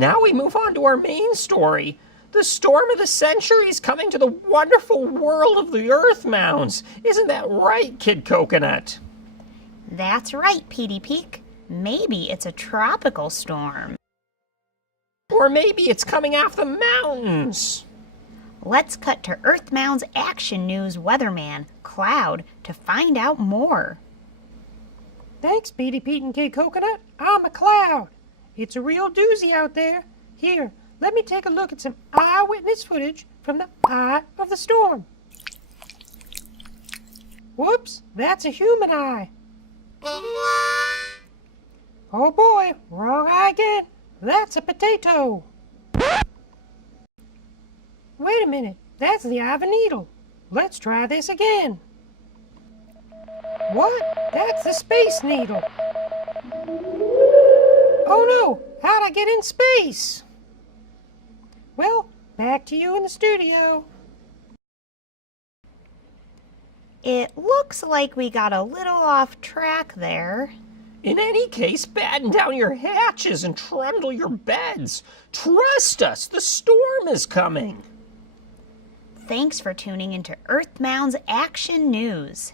Now we move on to our main story. The storm of the century is coming to the wonderful world of the Earthmounds. Isn't that right, Kid Coconut? That's right, Petey Peak. Maybe it's a tropical storm. Or maybe it's coming off the mountains. Let's cut to Earthmounds Action News weatherman, Cloud, to find out more. Thanks, Petey Pete and Kid Coconut. I'm a Cloud. It's a real doozy out there. Here, let me take a look at some eyewitness footage from the eye of the storm. Whoops, that's a human eye. Oh boy, wrong eye again. That's a potato. Wait a minute, that's the eye of a needle. Let's try this again. What? That's the Space Needle. Oh no, how'd I get in space? Well, back to you in the studio. It looks like we got a little off track there. In any case, batten down your hatches and trundle your beds. Trust us, the storm is coming. Thanks for tuning into Earthmounds Action News.